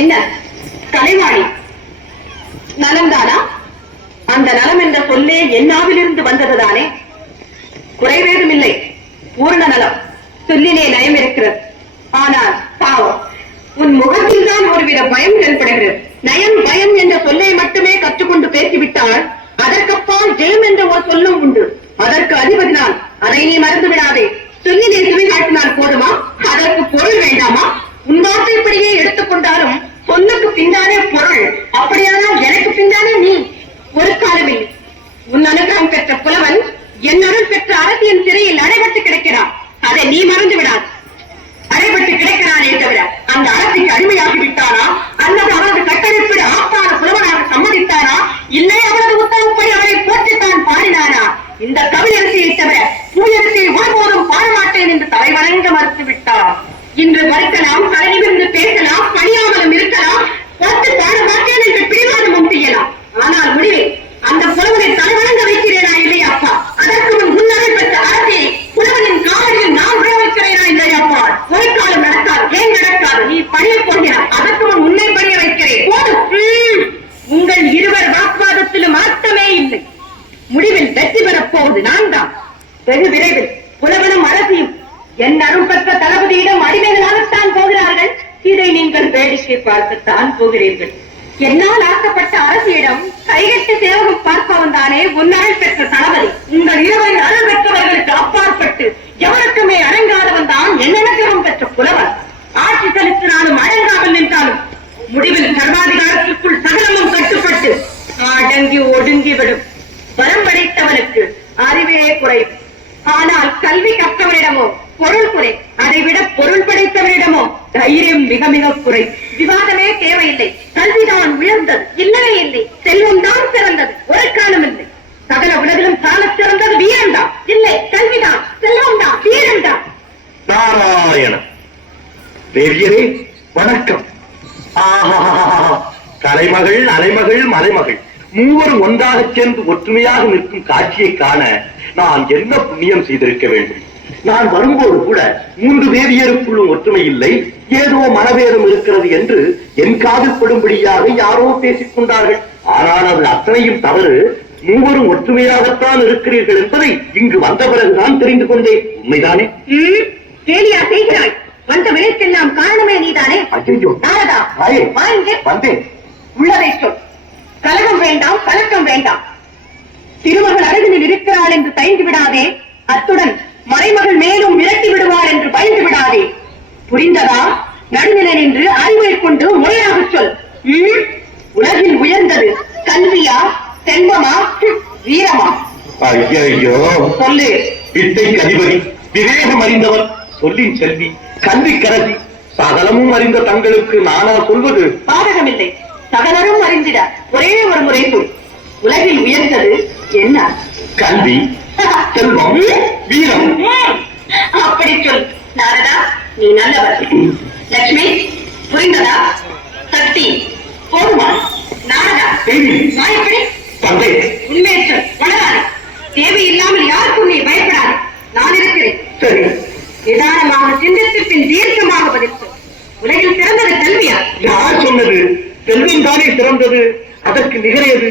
என்ன கலைவாணி, நலம்தானா? அந்த நலம் என்ற சொல்லே என்னாவிலிருந்து வந்ததுதானே? குறைவேதும் இல்லை, பூர்ண நலம். சொல்லிலே நயம் இருக்கிறது. ஆனால் பாவம், உன் முகத்தில் தான் ஒருவித பயம் ஏற்படுகிறது. நயம் பயம் என்ற சொல்லை மட்டுமே கற்றுக்கொண்டு பேசிவிட்டால் அதற்கப்பால் ஜெயம் என்ற ஒரு சொல்லும் உண்டு. அதற்கு அதிபதி நான். அதை நீ மறந்து விடாதே. சொல்லிலே சுவை காட்டினால் போதுமா? அதற்கு பொருள் வேண்டாமா? உன் வார்த்தைப்படியே எடுத்துக்கொண்டாலும் சொல்லுக்கு பின்னாலே பொருள். அப்படியானால் எனக்கு பின்னாலே நீ. ஒரு காலமில்லை, உன் அனுகிரகம் பெற்ற புலவன் என் அருள் பெற்ற அரசியல் சிறையில் அடைபட்டு கிடக்கிறான். அதை நீ மறந்து விடாது. அடைபட்டு கிடக்கிறானே தவிர அந்த அரசிக்கு அடிமையாகிவிட்டானா, அல்லது அவரது கட்டமைப்பில் ஆப்பான புலவனாக சம்மதித்தானா, இல்லை அவரது உத்தரவுப்படி அவரை போட்டுத்தான் பாடினானா? இந்த கவியரசியை தவிர பூயரசியை ஒருபோதும் பாடமாட்டேன் என்று தலைவணங்க மறுத்து விட்டார். இன்று மறுக்கலாம், தலையிலிருந்து பேசலாம், பணியாமலும் இருக்கலாம், பத்து பாட மாட்டேன் என்று பிடிவாதமும் செய்யலாம். ஆனால் முடிவே அந்த புலவனை தலைவணங்க வைக்கிறேனா இல்லையாப்பா? அதற்கு முன் முன்னரை பெற்ற அரசியை புலவனின் காவலில் நான் விட வைக்கிறேனா இல்லையாப்பா? ஒரு காலம் நடக்காது. ஏன் நடக்காது? நீ பணிய போகிறார். அதற்கு முன் முன்னே பணிய வைக்கிறேன். போதும். உங்கள் இருவர் வாக்குவாதத்திலும் அர்த்தமே இல்லை. முடிவில் வெற்றி பெறப் போவது நான் தான். வெகு விரைவில் புலவனும் அரசியும் என் அருள் பெற்ற தளபதியிடம் அடிமைகளாகத்தான் போகிறார்கள். இதை நீங்கள் வேடிக்கை பார்க்கத்தான் போகிறீர்கள். என்னால் ஆக்கப்பட்ட அரசியிடம் கைகட்டி சேவகம் பார்ப்பவன் தானே உன்னருள் பெற்ற தளபதி. உங்கள் இருவரின் அருள் பெற்றவர்களுக்கு அப்பாற்பட்டு எவருக்குமே அடங்காதவன் தான் என் அனுகிரகம் பெற்ற புலவன். ஆட்சி செலுத்தினாலும் அடங்காமல் நின்றாலும் முடிவில் சர்வாதிகாரத்திற்குள் சகலமும் கட்டுப்பட்டு அடங்கி ஒடுங்கிவிடும். வரம் படைத்தவனுக்கு அறிவே குறை. ஆனால் கல்வி கற்றவரிடமோ பொருள் குறை. அதைவிட பொருள் படைத்தவரிடமோ தைரியம் மிக மிக குறை. விவாதமே தேவையில்லை. கல்விதான் உயர்ந்தது, இல்லவே இல்லை. செல்வம் தான் சிறந்தது, ஒரு காலம் இல்லை. சகல உலகிலும் கால சிறந்தது வீரம்தான். இல்லை, கல்விதான், செல்வம் தான், வீரம்தான். நாராயணன் பெரியரே வணக்கம். கலைமகள், அலைமகள், மலைமகள் மூவரும் ஒன்றாக சேர்ந்து ஒற்றுமையாக நிற்கும் காட்சியை காண நான் என்ன புண்ணியம் செய்திருக்க வேண்டும்? நான் வரும்போது கூட 3 வேதியருக்குள்ளும் ஒற்றுமை இல்லை, ஏதோ மனவேதம் இருக்கிறது என்று என் காதில் படும்படியாக யாரோ பேசிக் கொண்டார்கள். ஆனால் அது அத்தனையும் தவறு. மூவரும் ஒற்றுமையாகத்தான் இருக்கிறீர்கள் என்பதை இங்கு வந்த பிறகுதான் தெரிந்து கொண்டேன். உண்மைதானே? கேலியா செய்கிறாய்? வந்த விலைக்கெல்லாம் காரணமே நீதானே? ஐயோ நாரதா, வந்தேன். உள்ளதை சொல். கலகம் வேண்டாம், கலக்கம் வேண்டாம். திருமகள் அருகில் இருக்கிறாள் என்று தயங்கி விடாதே. அத்துடன் மறைமகள் மேலும் மிரட்டி விடுவார் என்று பயந்து விடாதே. புரிந்ததா? நடுநிலை நின்று அறிவை கொண்டு முறையாக சொல். உலகில் உயர்ந்தது கல்வியா, செல்வமா, வீரமா? ஐயோ சொல்லு. வித்தைக்கு அதிபதி, விவேகம் அறிந்தவர், சொல்லின் செல்வி, கல்வி கரசி, சகலமும் அறிந்த தங்களுக்கு நானா சொல்வது? பாதகமில்லை. சகலரும் அறிந்திட ஒரே ஒரு முறை சொல். உலகில் உயர்ந்தது என்ன? கல்வி, செல்வம், வீரம். அப்படி சொல். நாரதா, நீ நல்லவர். லட்சுமி, புரிந்ததா? சக்தி, போதுமா? நாரதா, வாய்ப்படி தந்தை, உண்மையை சொல். வளராது. தேவையில்லாமல் யாருக்கும் நீ பயப்படாது. நான் இருக்கிறேன். சரி. நிதானமாக சிந்தித்து பின் தீர்க்கமாக பதில் சொல். உலகில் சிறந்தது கல்வியா? யார் சொன்னது? செல்வம் தானே சிறந்தது. அதற்கு நிகரையது.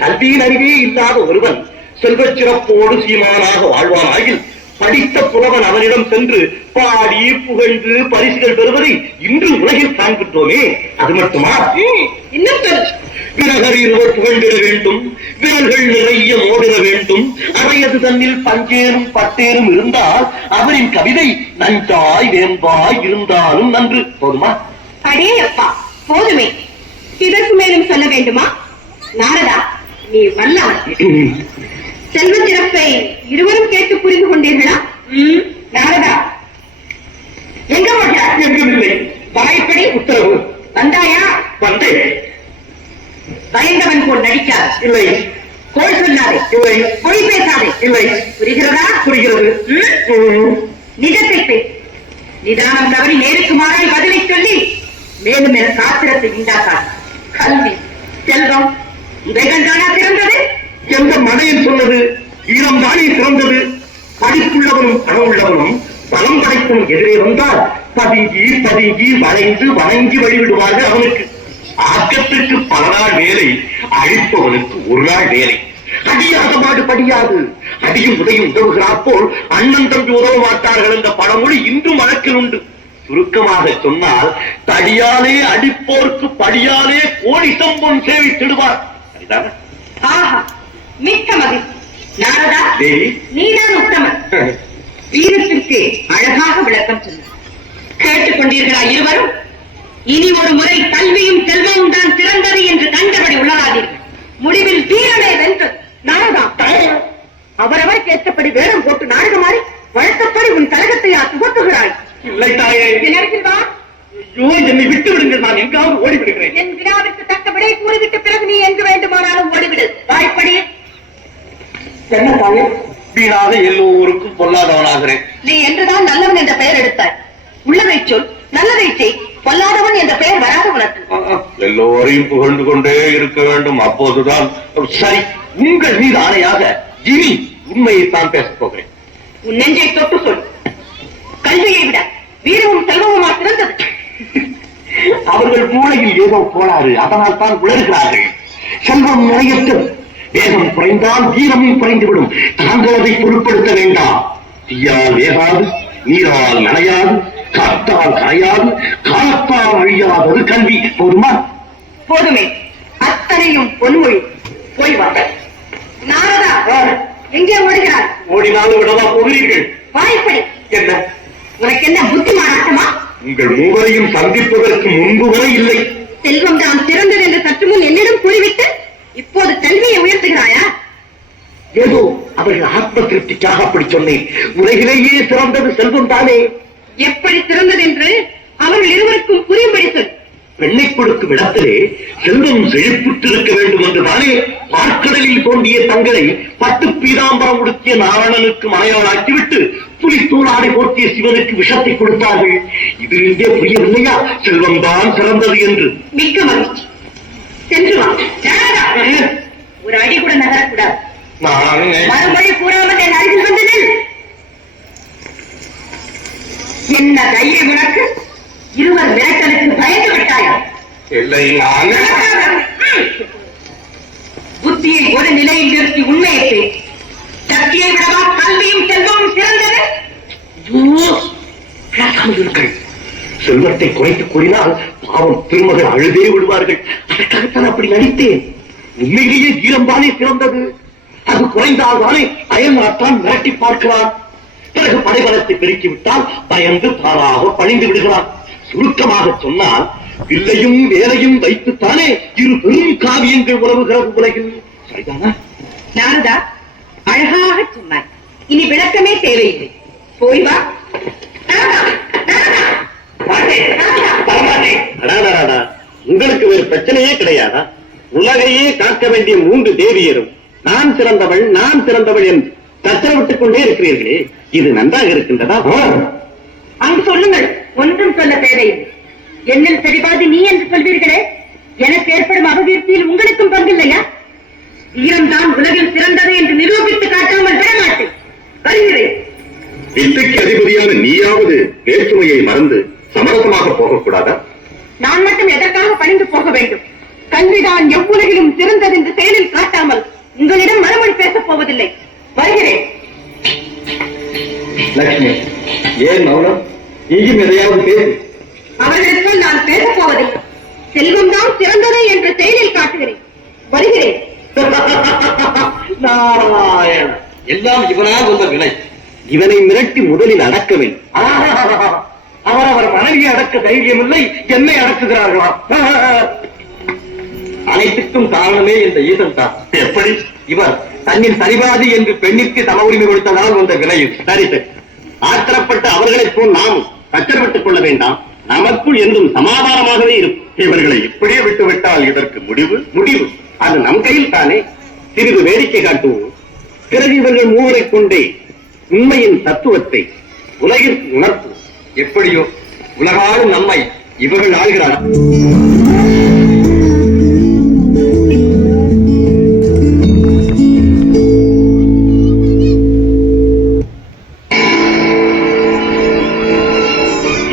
கல்வியின் அறிவே இல்லாத ஒருவன் செல்வச் சிறப்போடு சீமானாக வாழ்வானாயில் படித்த புலவன் அவனிடம் சென்று பாடி புகழ்ந்து பரிசுகள் பெறுவதை இன்று உலகில் காண்பித்தோமே, அது மட்டுமா? இன்னும் சொல். விரகர் இருவர் புகழ்ந்திட வேண்டும், விரல்கள் நிறைய மோதிர வேண்டும், அறையது தன்னில் பஞ்சேரும் பட்டேரும் இருந்தால் அவரின் கவிதை நன்றாய் வேம்பாய் இருந்தாலும் நன்று. போதுமா? அடே அப்பா, போதுமே. இதற்கு மேலும் சொல்ல வேண்டுமா? நாரதா, நீ வல்லவன். செல்வ சிறப்பை இருவரும் கேட்டு புரிந்து கொண்டீர்களா? நாரதா, எங்க போட்டார்? எங்குமில்லை. வாய்ப்படி உத்தரவு. வந்தாயா? வந்தேன். பயந்தவன் போல் நடிக்காது. இல்லை. கோள் சொல்லாதே. இல்லை. பொய் பேசாதே. இல்லை. புரிகிறதா? புரிகிறது. நிஜத்தை பேசு. நிதானம் தவறி நேருக்கு மாறாய் பதிலை சொல்லி மேலும் என காத்திரத்தை உண்டாக்காது. கல்வி, செல்வம் இவைகள் தானா சிறந்தது? எந்த மனையில் சொன்னது? ஈரம் தானே சிறந்தது. படிப்புள்ளவனும் பணம் உள்ளவனும் பலம் படைக்கும் எதிரே வந்தால் பதுங்கி பதுங்கி வளைந்து வணங்கி வழிவிடுவார்கள். அவனுக்கு ஆக்கத்திற்கு பல நாள் வேலை, அழிப்பவனுக்கு ஒரு நாள் வேலை. அடியாத மாடு படியாது, அடியும் உதையும் உதவுகிறார் போல் அண்ணன் தம்பி உதவ மாட்டார்கள் என்ற பழமொழி இன்றும் வழக்கில் உண்டு. சுருக்கமாக சொன்னால், தடியாலே அடிப்போர்க்கு படியாலே கோடி சம்பம் சேவித்திடுவார். சரிதானே? ஆஹா, மிக்க மகிழ்ச்சி. நாரதா, தேவி, நீதான் உத்தமன். வீரத்திற்கு அழகாக விளக்கம் சொன்ன கேட்டுக் கொண்டீர்களா இருவரும்? இனி ஒரு முறை கல்வியும் செல்வமும் தான் சிறந்தது என்று கண்டபடி உள்ளாதீர்கள். முடிவில் வீரமே வென்றது. நாரதா, அவரவர் கேட்டபடி வேடம் போட்டு நாடகமாறி வழக்கப்படி உன் கழகத்தையா துவக்குகிறாய்? இல்லை தாயே. நேரத்தில் வா. ஐயோ, என்னை விட்டு விடுங்கள். நான் எங்காவது ஓடிவிடுகிறேன். என் வினாவிற்கு தக்க விடை கூறிவிட்ட பிறகு நீ எங்கு வேண்டுமானாலும் ஓடிவிடு. வாய்ப்படி. என்ன தாயே? வீணாக எல்லோருக்கும் பொல்லாதவனாகிறேன். நீ என்றுதான் நல்லவன் என்ற பெயர் எடுத்தாய். உள்ளதை சொல், நல்லதை செய். பொல்லாதவன் என்ற பெயர் வராத உனக்கு. எல்லோரையும் புகழ்ந்து கொண்டே இருக்க வேண்டும். அப்போதுதான் சரி. உங்கள் மீது ஆணையாக இனி உண்மையைத்தான் பேசப் போகிறேன். உன் நெஞ்சை தொட்டு சொல். கல்வியை விட வீரமும் செல்வமுமா சிறந்தது? அவர்கள் மூளையில் ஏதோ கோளாறு, அதனால் தான் உளறுகிறார்கள். செல்வம் நிறையற்றது. வேகம் குறைந்தால் வீரமும் குறைந்துவிடும். தாங்கள் அதை பொருட்படுத்த வேண்டாம். தீயால் வேகாது, நீரால் நனையாது, காற்றால் கரையாது, காலத்தால் அழியாதது கல்வி. போதுமா? போதுமே. அத்தனையும் பொன்மொழி. போய் வா. நாரதா, எங்கே ஓடுகிறார்? ஓடினாலும் விடவா போகிறீர்கள்? வாய்ப்படி. என்ன? உனக்கு என்ன புத்தி மாறாட்டமா? உங்கள் மூவரையும் சந்திப்பதற்கு முன்பு வரை இல்லை. செல்வம் தான் சிறந்தது என்று சற்று முன் என்னிடம் கூறிவிட்டு இப்போது கல்வியை உயர்த்துகிறாயா? ஏதோ அவர்கள் ஆத்ம திருப்திக்காக அப்படி சொன்னேன். உலகிலேயே சிறந்தது செல்வம் தானே. எப்படி சிறந்தது என்று அவர்கள் இருவருக்கும் புரியும்படி சொல். பெண்ணை கொடுக்கும் இடத்திலே செல்வம் செழிப்புற்றிருக்க வேண்டும் என்று தானே பார்க்கடலில் தோண்டிய தங்களை பட்டு பீதாம்பரம் உடுத்திய நாராயணனுக்கு மனைவனாக்கிவிட்டு புலித்தூளாடை போர்த்திய சிவனுக்கு விஷத்தை கொடுத்தார்கள். இது இங்கே புரியவில்லையா? செல்வம் தான் சிறந்தது என்று. மிக்க மகிழ்ச்சி. சென்று வா. ஒரு அடி கூட நகரக்கூடாது. மறுமொழி கூறாமல் என் அருகில் வந்து நில். என்ன தைரியம் உனக்கு? இருவர் மிரட்டலுக்கு பயந்து விட்டாயா? இல்லை, புத்தியை ஒரு நிலையில் நிறுத்தி உண்மையை பேசு. சக்தியை விடவா கல்வியும் செல்வமும் சிறந்தது? செல்வத்தை குறைத்து கூறினால் பாவம் திருமகள் அழுதே விடுவார்கள். அதற்காகத்தான் அப்படி நடித்தேன். உண்மையிலேயே வீரம்தானே சிறந்தது. அது குறைந்தால் தானே அயல் நாட்டான் மிரட்டி பார்க்கிறான். பிறகு படைபலத்தை பெருக்கிவிட்டால் பயந்து தாராக பணிந்து விடுகிறான். சுருக்கமாக சொன்னால் வில்லையும் வேலையும் வைத்துத்தானே இரு பெரும் காவியங்கள் உறவுகிறது உலகில். சரிதானா? நாரதா, அழகாக சொன்னாய். இனி விளக்கமே தேவையில்லை. போய் வா. உங்களுக்கு ஒரு பிரச்சனையே கிடையாதா? உலகையே காக்க வேண்டிய 3 தேவியரும் நான் சிறந்தவள் நான் சிறந்தவள் என்று சச்சரவிட்டுக் கொண்டே இருக்கிறீர்களே, இது நன்றாக இருக்கின்றதா? அங்கு சொல்லுங்கள். ஒன்றும் சொல்ல தேவையில்லை. என்னில் சரிபாதி நீ என்று சொல்வீர்களே, எனக்கு ஏற்படும் அபகீர்த்தியில் உங்களுக்கும் பங்கில்லையா? வீரம்தான் உலகில் சிறந்தது என்று நிரூபித்து காட்டாமல் விடமாட்டேன். வருகிறேன். வித்தைக்கு அதிபதியான நீயாவது வேற்றுமையை மறந்து சமரசமாக போகக்கூடாதா? நான் மட்டும் எதற்காக பணிந்து போக வேண்டும்? கல்விதான் எவ்வுலகிலும் சிறந்தது என்று செயலில் காட்டாமல் உங்களிடம் மறுமொழி பேசப் போவதில்லை. வருகிறேன். லட்சுமி, ஏன் மௌனம்? நீயும் எதையாவது பேசு. அவர்களுக்கு நான் பேசப் போவதில்லை. செல்வம்தான் சிறந்தது என்று செயலில் காட்டுகிறேன். வருகிறேன். நாராயண, எல்லாம் இவனால் வந்த வினை. இவனை மிரட்டி முதலில் அடக்க வேண்டும். அவரவர் மனைவியை அடக்க தைரியம் இல்லை, என்னை அடக்குகிறார்களா? அனைத்துக்கும் காரணமே இந்த ஈசன் தான். எப்படி? இவர் தன்னின் சரிபாதி என்று பெண்ணிற்கு சம உரிமை கொடுத்ததால் வந்த வினையும். சரி சரி, ஆத்திரப்பட்ட அவர்களைப் போல் நாம் சச்சரவிட்டுக் கொள்ள வேண்டாம். நமக்குள் என்றும் சமாதானமாகவே இருக்கும். இவர்களை இப்படியே விட்டுவிட்டால் இதற்கு முடிவு அது நம் கையில் தானே. சிறிது வேடிக்கை காட்டுவோம். பிறகு இவர்கள் மூவரை கொண்டே உண்மையின் தத்துவத்தை உலகிற்கு உணர்த்துவோம். எப்படியோ உலகாலும் நம்மை இவர்கள் ஆள்கிறார்கள்.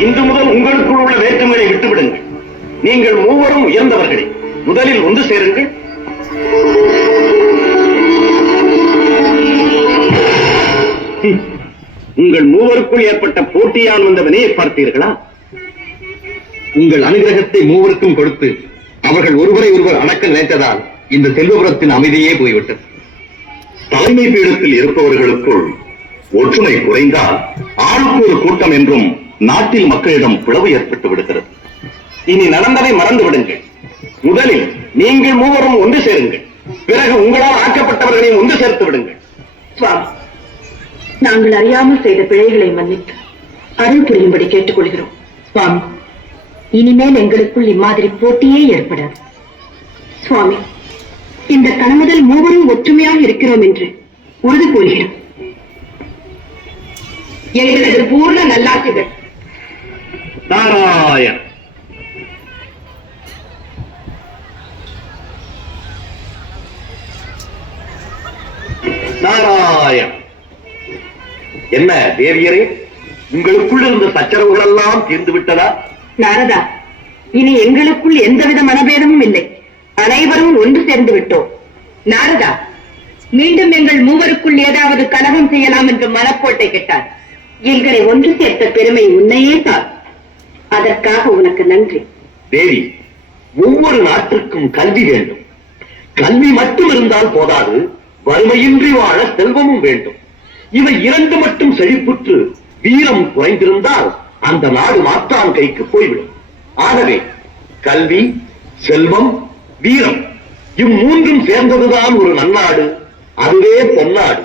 இன்று முதல் உங்களுக்குள் உள்ள வேற்றுமையை விட்டுவிடுங்கள். நீங்கள் மூவரும் உயர்ந்தவர்களே. முதலில் ஒன்று சேருங்கள். உங்கள் மூவருக்குள் ஏற்பட்ட போட்டியால் வந்த வினையை பார்த்தீர்களா? உங்கள் அனுகிரகத்தை மூவருக்கும் கொடுத்து அவர்கள் ஒருவரை ஒருவர் அடக்க நினைத்ததால் இந்த செல்வபுரத்தின் அமைதியே போய்விட்டது. தலைமை பீடத்தில் இருப்பவர்களுக்குள் ஒற்றுமை குறைந்தால் ஆளுக்கு ஒரு கூட்டம் என்றும் நாட்டில் மக்களிடம் பிளவு ஏற்பட்டு விடுகிறது. இனி நடந்ததை மறந்து விடுங்கள். முதலில் நீங்கள் மூவரும் ஒன்று சேருங்கள். பிறகு உங்களால் ஆக்கப்பட்டவர்களையும் ஒன்று சேர்த்து விடுங்கள். சுவாமி, நாங்கள் அறியாமல் செய்த பிழைகளை மன்னித்து அருள் புரியும்படி கேட்டுக்கொள்கிறோம். சுவாமி, இனிமேல் எங்களுக்குள் இம்மாதிரி போட்டியே ஏற்படாது. சுவாமி, இந்த கணமுதல் மூவரும் ஒற்றுமையாக இருக்கிறோம் என்று உறுதி கூறுகிறோம். எங்களது பூர்ண நல்லாட்சிகள். நாராயண். நாராயண். என்ன தேவியரே, உங்களுக்குள் இருந்த சச்சரவுகள் எல்லாம் தீர்ந்து விட்டதா? நாரதா, இனி எங்களுக்குள் எந்தவித மனபேதமும் இல்லை. அனைவரும் ஒன்று சேர்ந்து விட்டோம். நாரதா, மீண்டும் எங்கள் மூவருக்குள் ஏதாவது கலகம் செய்யலாம் என்று மனக்கோட்டை கேட்டார். எங்களை ஒன்று சேர்த்த பெருமை உன்னையே தான். அதற்காக உனக்கு நன்றி. தேவி, ஒவ்வொரு நாட்டிற்கும் கல்வி வேண்டும். கல்வி மட்டும் இருந்தால் போதாது, வறுமையின்றி வாழ செல்வமும் வேண்டும். இவை இரண்டு மட்டும் செழிப்புற்று வீரம் குறைந்திருந்தால் அந்த நாடு மாற்றான் கைக்கு போய்விடும். ஆகவே கல்வி, செல்வம், வீரம் இம்மூன்றும் சேர்ந்ததுதான் ஒரு நன்னாடு. அதுவே பொன்னாடு.